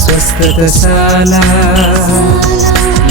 స్వస్థతశాల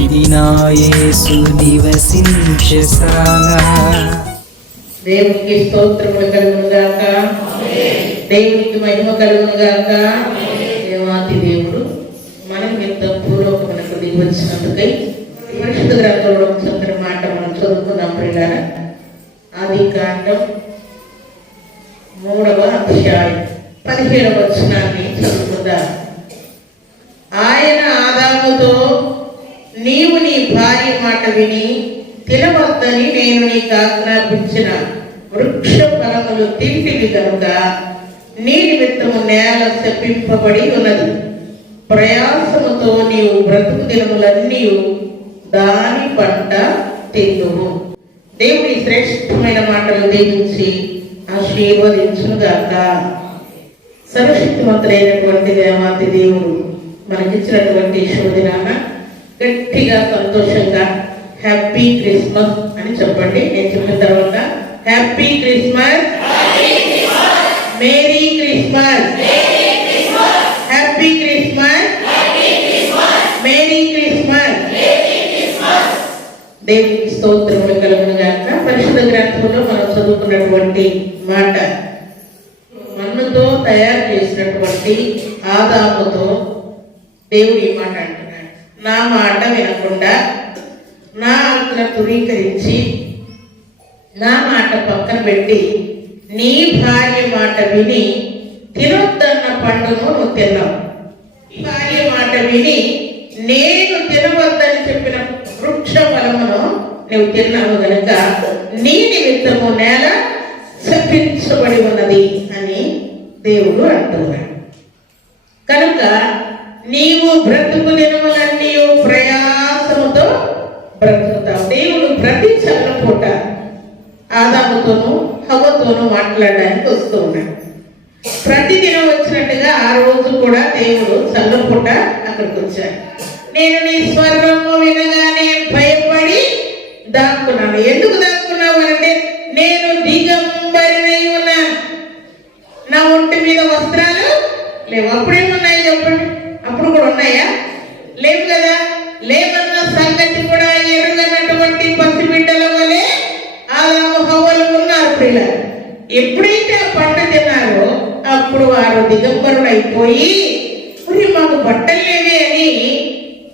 ఇది నా యేసు నివసించశాల. దేవునికి స్తోత్రములు కలుగును గాక. దేవునికి మహిమ కలుగును గాక. దేవాతి దేవుడు మనం ఎంత పూర్వకమునకు దిగి వచ్చినందుకై పరిశుద్ధ గ్రంథంలో చక్కని మాట మనం చదువుకున్నాం. ప్రియులారా, ఆదికాండం 3వ అధ్యాయం 17వ వచనాన్ని చదువుకుందాం. ఆయన ఆదాముతో, నీవు నీ భార్య మాట విని తినవద్దని నేను నీకు ఆజ్ఞాపించిన వృక్ష ఫలములు తింటివి కనుక నీ నిమిత్తము నేల శపింపబడి ఉన్నది. ప్రయాసముతో నీవు బ్రతుకు దినములన్నీ దాని పంట తిందువు. దేవుని శ్రేష్టమైన మాటలు దీవించి ఆశీర్వదించుగాక. సర్వశక్తివంతులైనటువంటి దేవాతి దేవుడు మనకిచ్చినటువంటి శోధనాన గట్టిగా సంతోషంగా హ్యాపీ క్రిస్మస్ అని చెప్పండి. నేను చెప్పిన తర్వాత happy Christmas, merry Christmas, happy Christmas, merry Christmas. దేవునికి స్తోత్రములు కలుగును గాక. పరిశుద్ధ గ్రంథంలో మనం చదువుకున్నటువంటి మాట, మన్నుతో తయారు చేసినటువంటి ఆదాముతో దేవుడు ఈ మాట అంటున్నాడు, నా మాట వినకుండా నా ఆజ్ఞ తురీకరించి నా మాట పక్కన పెట్టి నీ భార్య మాట విని తినొద్దన్న పండును నువ్వు తిన్నావు. భార్య మాట విని నేను తినవద్దని చెప్పిన వృక్ష ఫలమును నువ్వు తిన్నావు గనుక నీ నిమిత్తము నేల శపించబడి ఉన్నది అని దేవుడు అంటున్నాడు. కనుక నీవు బ్రతుకు దినములన్నీ ప్రయాసముతో బ్రతుకుతావు. దేవుడు ప్రతి చల్లపూట ఆదాముతోనూ హవ్వతోనూ మాట్లాడడానికి వస్తూ ఉన్నాడు. ప్రతిదినం వచ్చినట్టుగా ఆ రోజు కూడా దేవుడు చల్లపూట అక్కడికి వచ్చాడు. నేను నీ స్వరము వినగానే భయపడి దాక్కున్నాను. ఎందుకు దాక్కున్నావు అంటే, నేను దిగంబరినై ఉన్నాను, నా ఒంటి మీద వస్త్రాలు లేవు. అప్పుడేమున్నాయి చెప్పండి? అప్పుడు కూడా ఉన్నాయా? లేవు కదా. లేవన్న సంగతి కూడా ఎరుగనటువంటి పసిబిడ్డల వలె ఆదాము హవ్వలు ఉన్నారు. పిల్లలు ఎప్పుడైతే ఆ పంట తిన్నారో అప్పుడు వారు దిగంబరులు అయిపోయి, మాకు బట్టలు లేవే అని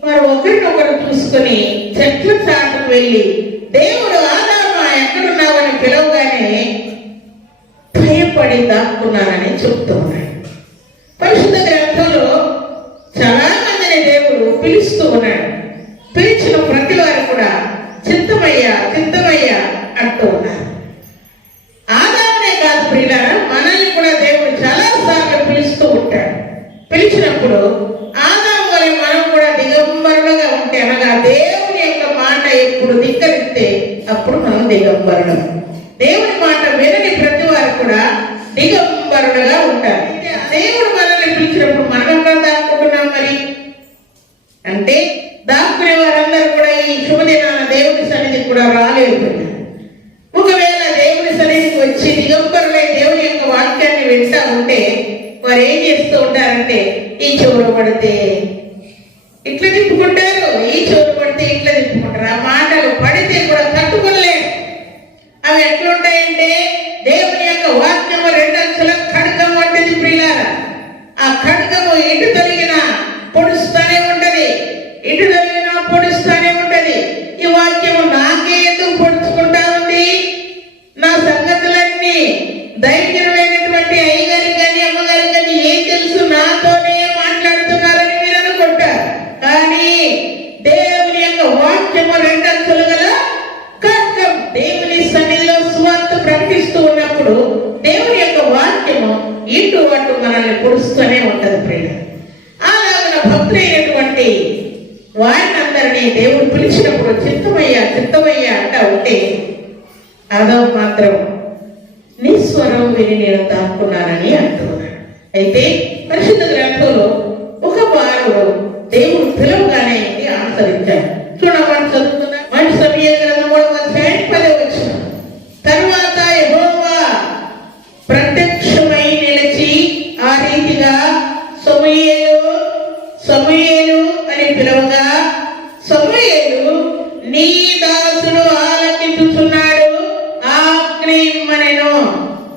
వారు ఒకరినొకరు చూసుకుని చెట్ల చాటుకు వెళ్ళి దేవుడు ఆదాము ఎక్కడున్నావని పిలవగానే భయపడి దాక్కున్నానని చెప్తూ ఉన్నాడు. పరిశుద్ధ గ్రంథంలో చాలా మందిని దేవుడు పిలుస్తూ ఉన్నాడు. పిలిచిన ప్రతి వారు కూడా చిత్తమయ్యా చిత్తమయ్యా అంటూ ఉన్నారు. ఆదామునే కాదు ప్రియులారా, మనల్ని కూడా దేవుడు చాలా సార్లు పిలుస్తూ ఉంటాడు. పిలిచినప్పుడు ఆదాము వలె మనం కూడా దిగంబరులుగా ఉంటే, అనగా దేవుని యొక్క మాట ఎప్పుడు ధిక్కరిస్తే అప్పుడు మనం దిగంబరులం. దేవుని మాట వినని ప్రతి వారు కూడా దిగంబరులుగా ఉంటారు. దేవుడు మనల్ని పిలిచినప్పుడు మనం ఎక్కడ దాక్కుంటున్నాం మరి అంటే, దాక్కునే వారందరూ కూడా ఈ శుభదినాన దేవుని సన్నిధికి కూడా రాలేరు. ఒకవేళ దేవుని సన్నిధికి వచ్చి దిగంబరులై దేవుని యొక్క వాక్యాన్ని వింటా ఉంటే వారు ఏం చేస్తూ ఉంటారంటే, ఈ చెవులు పడితే ఇట్లా తిప్పుకుంటారు, ఈ చెవులు పడితే ఇట్లా తిప్పుకుంటారు. ఆ మాటలు పడితే కూడా తట్టుకోలేరు. అవి ఎట్లుంటాయంటే, దేవుని యొక్క వాక్యము 2 అంచుల ఖడ్గం వంటిది ప్రియులారా. ఆ ఖడ్గము ఇటు తొలగినా పొడుస్తూనే ఉంటది, ఇటు తొలగినా పొడుస్తూనే ఉంటది. ఈ వాక్యము నాకే ఎందుకు పొడుచుకుంటా ఉంది? నా సంగతులన్నీ ధైర్యమైనటువంటి అయ్యగారికి కానీ అమ్మగారికి కానీ ఏం తెలుసు, నాతోనే మాట్లాడుతున్నారని మీరు అనుకుంటారు. కానీ దేవుని యొక్క వాక్యము 2 అంచులు గల ఖడ్గం. దేవుని సన్నిధిలో సువార్త ప్రకటిస్తూ ఉన్నప్పుడు దేవుని యొక్క వాక్యము ఇటు అటు మనల్ని పొడుస్తూనే ఉంటది ప్రియులు. అలాగ భక్తులైనటువంటి వారిని అందరినీ దేవుడు పిలిచినప్పుడు చిత్తమయ్యా చిత్తమయ్యా అంటా ఉంటే, ఆదాము మాత్రం నీ స్వరం విని నేను దాక్కున్నానని అంటున్నాడు. అయితే పరిశుద్ధ గ్రంథంలో ఒక బాలుడు దేవుడు పిలవగానే ఆచరించాడు. చూడమని చదువుతున్నా. మనిషి సమయ గ్రంథం 3వ అధ్యాయం 10వ వచనం. తరువాత యెహోవా ప్రత్యక్షమై నిలిచి ఆ రీతిగా సమూయేలు అని పిలవగా, సమూయేలు నీ దాసుడు ఆలకించుచున్నాడు, ఆజ్ఞిమ్మనెను.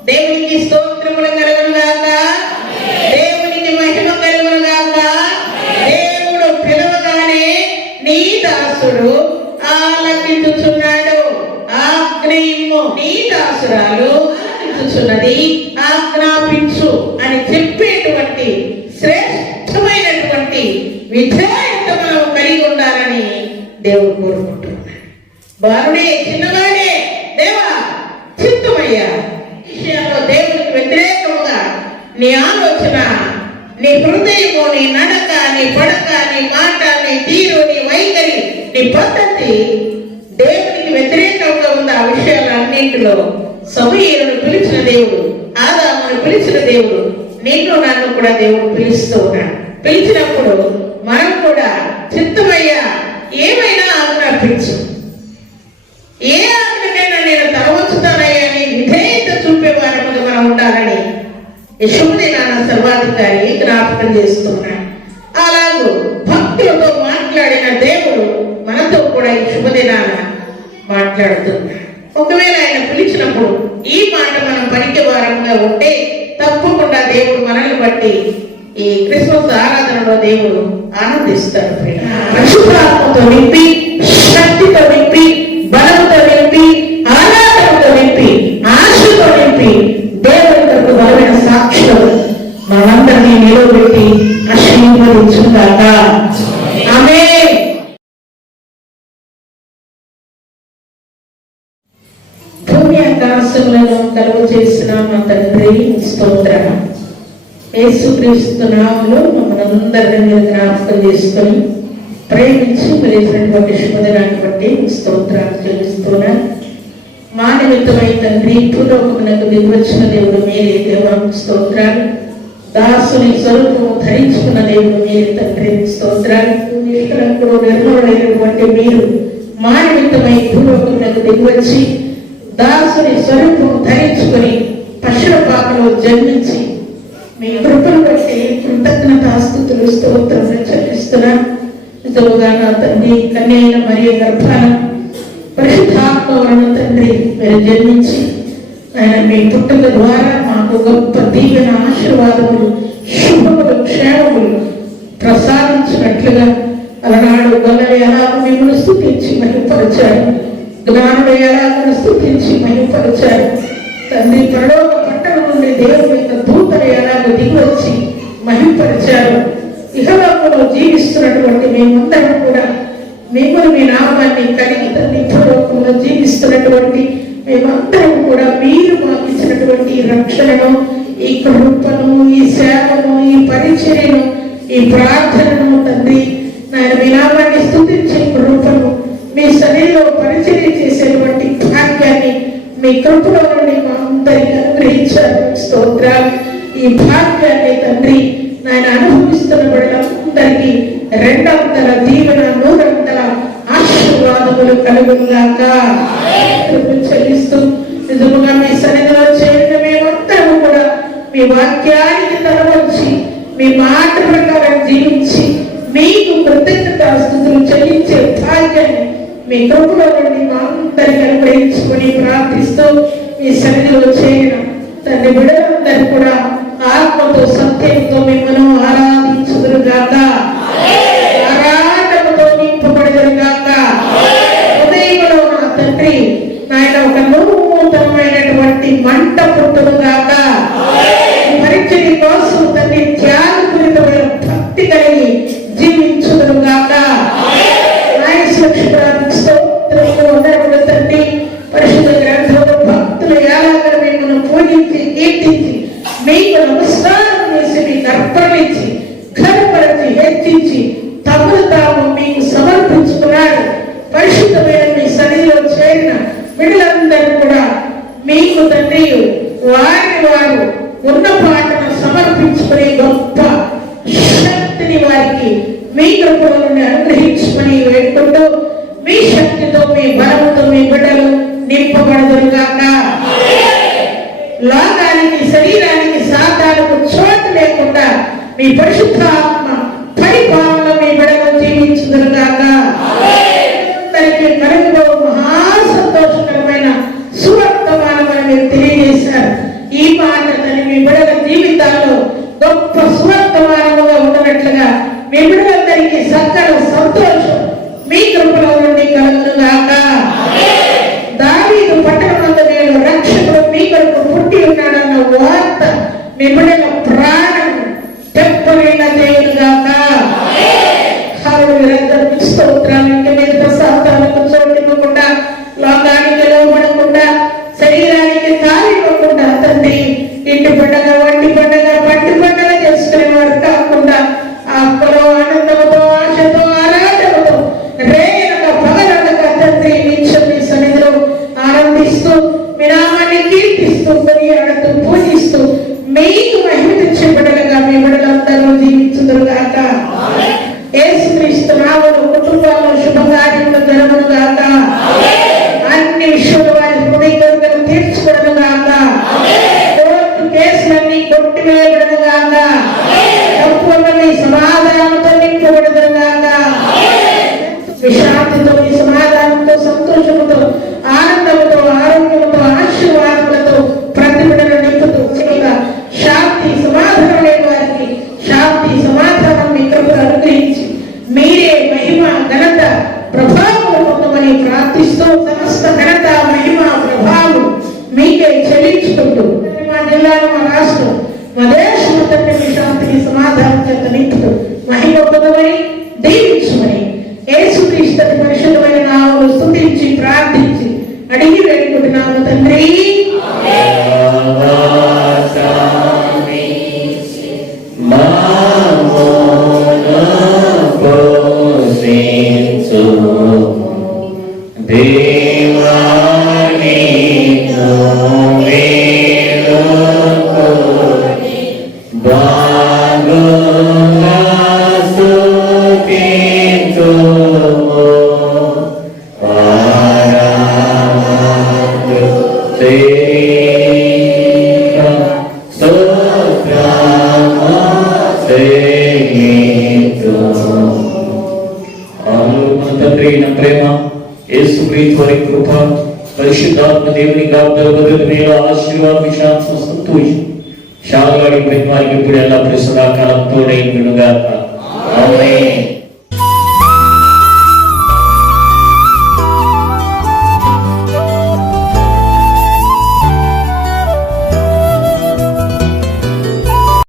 దేవునికి స్తోత్రములు కలుగును గాక, దేవునికి మహిమ కలుగును గాక. దేవుడు పిలవగానే నీ దాసుడు ఆలకించుచున్నాడు, ఆజ్ఞిమ్ము. నీ దాసురాలు ఆలకించుచున్నది, ఆజ్ఞాపించు అని చెప్పేటువంటి శ్రేష్టమైనటువంటి విధేయత మనం కలిగి ఉండాలని దేవుడు కోరుకుంటున్నాడు. బాలుడే, చిన్నవాడే, దేవా చిత్తమయ్యా విషయంలో దేవునికి వ్యతిరేకముగా నీ ఆలోచన, నీ హృదయము, నీ నడక, నీ పడక, నీ మాట, నీ తీరు, నీ వైఖరి, నీ పద్ధతి దేవునికి వ్యతిరేకంగా ఉన్న ఆ విషయాలన్నింటిలో సమూయేలును పిలిచిన దేవుడు, ఆదామును పిలిచిన దేవుడు, నిన్ను నన్ను కూడా దేవుడు పిలుస్తూ ఉన్నాడు. పిలిచినప్పుడు మనం కూడా చిత్తమయ్యా ఏమైనా ఆజ్ఞాపించు, ఏ ఆజ్ఞకైనా నేను తలవంచుతానయ్యా అని విధేయత చూపేవారముగా మనం ఉండాలని యశోదినాన్న సర్వాధికారి జ్ఞాపకం చేస్తున్నాడు. అలాగూ భక్తులతో మాట్లాడిన దేవుడు మనతో కూడా ఈ శుభదినాన మాట్లాడుతున్నాడు. ఒకవేళ ఆయన పిలిచినప్పుడు ఈ మాట మనం పలికే వారంగా ఉంటే తప్పకుండా దేవుడు మనల్ని బట్టి ఈ క్రిస్మస్ ఆరాధనలో దేవుడు ఆనందిస్తాడు. పరిశుద్ధాత్మతో నింపి, శక్తితో నింపి, బలముతో నింపి, ఆరాధనతో నింపి, ఆశతో నింపి, దేవుని కొరకు బలమైన సాక్షులు మనందరినీ నిలబెట్టి ఆశీర్వదించుగాక. ఆమేన్. భూమి ఆకాశములను కలుగు చేసిన మా తండ్రి స్తోత్రం. యేసుక్రీస్తు నామములో మమ్మల్ని అందరినీ మీరు జ్ఞాపకం చేసుకొని ప్రేమించి మీరు ఇచ్చినటువంటి శుభదినాన్ని బట్టి స్తోత్రాలు చెల్లిస్తున్నాను. మా నిమిత్తమై తండ్రి పూర్వకమునకు దిగివచ్చిన దేవుడు మీరే, దేవానికి స్తోత్రాలు. దాసుని స్వరూపము ధరించుకున్న దేవుడు మీరే తండ్రి, స్తోత్రాలు. నిష్కలంకుడు నిర్మలుడైనటువంటి మీరు మా నిమిత్తమై పూర్వకమునకు దిగివచ్చి దాసుని స్వరూపము ధరించుకొని పశువుల పాకలో జన్మించి మీ కృపను బట్టి కృతజ్ఞతాస్తుతులు స్తోత్రములు చెల్లిస్తున్నాను. నిజముగా నా తండ్రి కన్యైన మరియ గర్భాన పరిశుద్ధాత్మ వలన తండ్రి మీరు జన్మించి ఆయన మీ పుట్టుక ద్వారా మాకు గొప్ప దీవెన, ఆశీర్వాదములు, శుభములు, క్షేమములు ప్రసాదించినట్లుగా అలనాడు గొల్లలు ఎలాగో మిమ్మల్ని స్తుతించి మహిమపరిచారు, జ్ఞానులు ఎలాగో స్తుతించి మహిమపరిచారు. తండ్రి పరలోక పట్టణం నుండి దేవుని యొక్క దూతలు ఎలాగో దిగివచ్చి మహిమపరిచారు. ఇహలోకంలో జీవిస్తున్నటువంటి మేమందరం కూడా మిమ్మల్ని మీ నామాన్ని కలిగి తండ్రి పరలోకంలో జీవిస్తున్నటువంటి మేమందరం కూడా మీరు మాకు ఇచ్చినటువంటి ఈ రక్షణను, ఈ కృపను, ఈ సేవను, ఈ పరిచర్యను, ఈ ప్రార్థనను తండ్రి నాయన మీ నామాన్ని స్తుతించే కృపను, మీ సన్నిధిలో పరిచర్య చేసేటువంటి భాగ్యాన్ని మీ కృపలో నుండి మా అందరికి అనుగ్రహించారు. స్తోత్రాలు. ఈ భాగ్యాన్ని తండ్రి నాయన అనుభవిస్తున్న బిడ్డలందరికీ రెండంతల దీవెన, నూరంతల ఆశీర్వాదములు కలుగుగాక చెల్లిస్తూ నిజముగా మీ సన్నిధిలో చేరిన మేమందరము కూడా మీ వాక్యానికి తలవంచి మీ మాట ప్రకారం జీవించి మీకు కృతజ్ఞతాస్తుతులు చెల్లించే భాగ్యాన్ని మీ కృపలో నుండి మా అందరికి అనుగ్రహించుకొని ప్రార్థిస్తూ ఈ సన్నిధిలో చేరిన తండ్రి బిడ్డలందరూ కూడా ఆత్మతో సత్యంతో మిమ్మల్ని ఆరాధించుదురుగాక, ఆరాధనతో నింపబడుదురుగాక. హృదయంలో నా తండ్రి నాయన ఒక నూతనమైనటువంటి మంట పుట్టునుగాక. పరిచర్య కోసం తండ్రి త్యాగపూరితమైన భక్తి కలిగి జీవించుదురుగాక. తండ్రి పరిశుద్ధ గ్రంథంలో భక్తులు ఎలాగ మిమ్మల్ని పూజించి కీర్తించి మీకు నమస్కారం చేసి మీకు అర్పణించి ఘనపరిచి హెచ్చించి తమను తాము మీకు సమర్పించుకున్నారు. పరిశుద్ధమైన మీ సన్నిధిలో చేరిన బిడ్డలందరూ కూడా మీకు తండ్రి వారు ఉన్న పాటను సమర్పించుకునే గొప్ప శక్తిని వారికి మీ కృపలో నుండి అనుగ్రహించుకొని వేడుకుంటూ మీ శక్తితో, మీ బలముతో మీ బిడ్డలు నింపబడుదురుగాక. లోకానికి, శరీరానికి, సాతానుకు చోటు లేకుండా మీ పరిశుద్ధ ఆత్మ పరిపాలన ప్రాణం తెప్పలేన దేవుడుగాక. హల్లెలూయా. స్తోత్రం. ఇంటి మీద ప్రసాదాలకు చోటివ్వకుండా, లోకానికి లోబడకుండా, శరీరానికి తాళివ్వకుండా తండ్రి ఇంటి పండగ, వంటి పండగ, పట్టి పండగ చేసుకునేవారు కాకుండా ఆత్మలో ఆనందంతో, ఆశతో, ఆరాధనతో రేయనక పగలనక తండ్రి మీ సన్నిధిలో ఆనందిస్తూ, మీ నామాన్ని కీర్తిస్తూ, కొనియాడుతూ, పూజిస్తూ మీకు మహిమ తెచ్చే బిడ్డలుగా మీ బిడ్డలందరూ జీవించుదురుగాక. యేసుక్రీస్తు నామములో కుటుంబాల్లో శుభకార్యములు జరుగునుగాక. అన్ని విషయాలు వారి హృదయ కోరికలు తీర్చుకొనుగాక. కోర్టు కేసులన్నీ కొట్టివేయబడునుగాక. తప్పులన్నీ సమాధానంతో నింపబడునుగాక. విశ్రాంతితో, సమాధానంతో, సంతోషముతో, ఆనందంతో, ఆరోగ్యంతో, ఆశీర్వాదములతో ప్రతి బిడ్డను నింపుతూ చిన్నగా శాంతి సమాధానం లేని వారికి శాంతి సమాధానం కృపను అనుగ్రహించి మీరే మహిమ, ఘనత, ప్రభావం పొందమని ప్రార్థిస్తూ సమస్త ఘనత, మహిమ, ప్రభావం మీకే చెల్లించుకుంటూ మా జిల్లాను, మా రాష్ట్రం, మా దేశం తండ్రి మీ శాంతిని సమాధానం చేత నింపుతూ మహిమ పొందమని దీవించమని యేసుక్రీస్తు పరిశుద్ధమైన నామములో స్తుతించి ప్రార్థించి అడిగి వేడుకుంటున్నాము తండ్రి. ప్రేమ, యేసుక్రీస్తు వారి కృప, పరిశుద్ధాత్మ దేవుని గాబ్దల ఆశీర్వాద శాంతి సంతోషం శాలగాడి వారికి ఇప్పుడు ఎలా సదాకాలం తోడై వినుగాక. ఆమేన్.